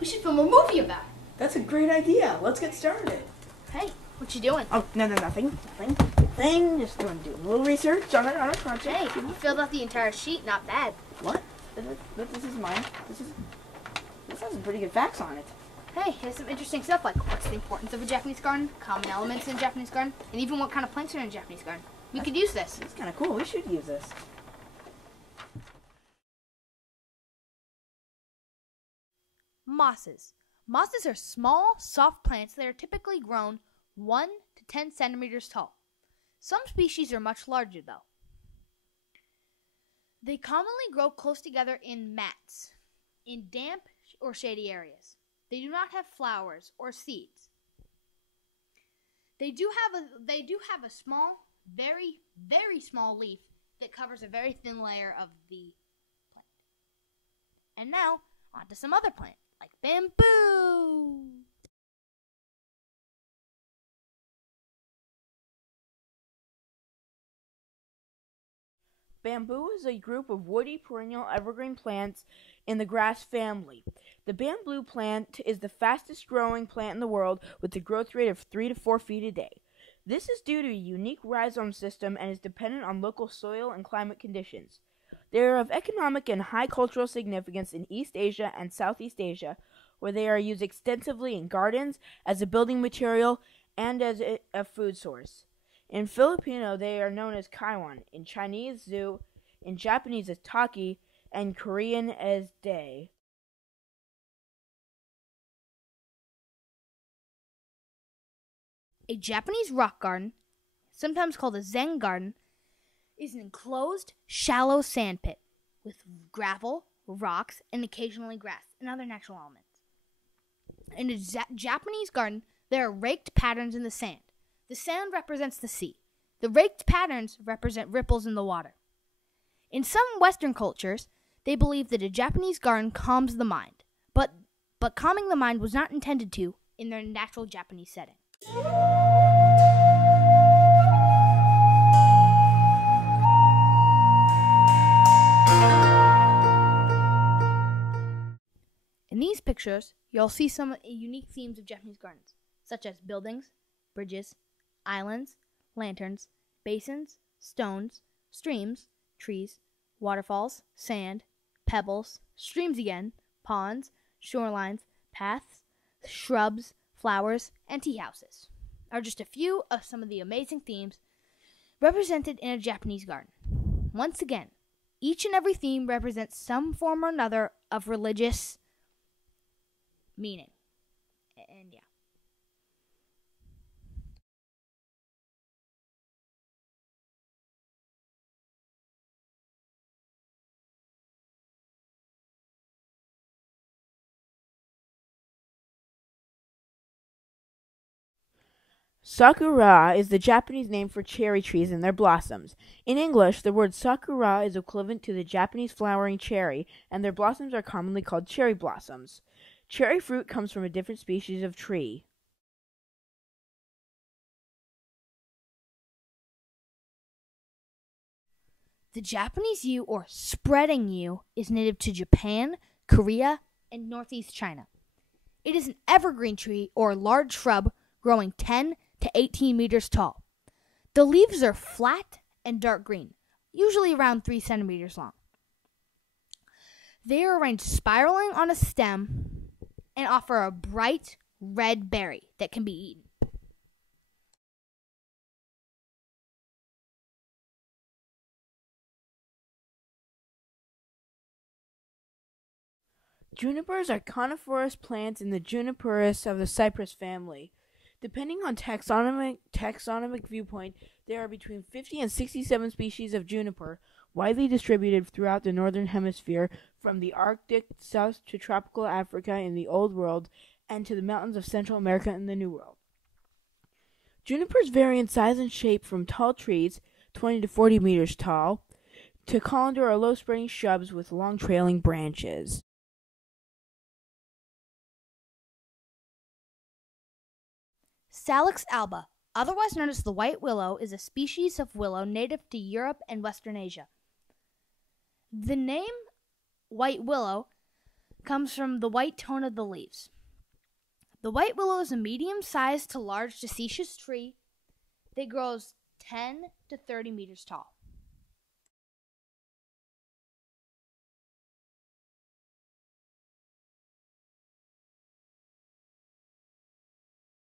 We should film a movie about it. That's a great idea. Let's get started. Hey, what you doing? Oh, nothing. Just going to do a little research on our project. Hey, you filled out the entire sheet. Not bad. What? This is mine. This has some pretty good facts on it. Hey, here's some interesting stuff like what's the importance of a Japanese garden, common elements in a Japanese garden, and even what kind of plants are in a Japanese garden. We could use this. It's kind of cool. We should use this. Mosses. Mosses are small, soft plants that are typically grown 1 to 10 centimeters tall. Some species are much larger, though. They commonly grow close together in mats, in damp or shady areas. They do not have flowers or seeds. They do have a small, very, very small leaf that covers a very thin layer of the plant. And now, on to some other plant, like bamboo. Bamboo is a group of woody perennial evergreen plants in the grass family. The bamboo plant is the fastest growing plant in the world with a growth rate of 3 to 4 feet a day. This is due to a unique rhizome system and is dependent on local soil and climate conditions. They are of economic and high cultural significance in East Asia and Southeast Asia, where they are used extensively in gardens, as a building material, and as a food source. In Filipino, they are known as kaiwan, in Chinese, zu, in Japanese as taki, and Korean as dae. A Japanese rock garden, sometimes called a zen garden, is an enclosed, shallow sand pit with gravel, rocks, and occasionally grass and other natural elements. In a Japanese garden, there are raked patterns in the sand. The sand represents the sea. The raked patterns represent ripples in the water. In some Western cultures, they believe that a Japanese garden calms the mind, but calming the mind was not intended to in their natural Japanese setting. In these pictures, you'll see some unique themes of Japanese gardens, such as buildings, bridges, islands, lanterns, basins, stones, streams, trees, waterfalls, sand, pebbles, streams again, ponds, shorelines, paths, shrubs, flowers, and tea houses are just a few of some of the amazing themes represented in a Japanese garden. Once again, each and every theme represents some form or another of religious meaning. And yeah. Sakura is the Japanese name for cherry trees and their blossoms. In English, the word sakura is equivalent to the Japanese flowering cherry, and their blossoms are commonly called cherry blossoms. Cherry fruit comes from a different species of tree. The Japanese yew, or spreading yew, is native to Japan, Korea, and northeast China. It is an evergreen tree or large shrub growing 10 to 18 meters tall. The leaves are flat and dark green, usually around 3 centimeters long. They are arranged spiraling on a stem and offer a bright red berry that can be eaten. Junipers are coniferous plants in the Juniperus of the cypress family. Depending on taxonomic viewpoint, there are between 50 and 67 species of juniper, widely distributed throughout the northern hemisphere, from the Arctic south to tropical Africa in the Old World, and to the mountains of Central America in the New World. Junipers vary in size and shape from tall trees, 20 to 40 meters tall, to colander or low-spreading shrubs with long trailing branches. Salix alba, otherwise known as the white willow, is a species of willow native to Europe and Western Asia. The name white willow comes from the white tone of the leaves. The white willow is a medium-sized to large deciduous tree that grows 10 to 30 meters tall.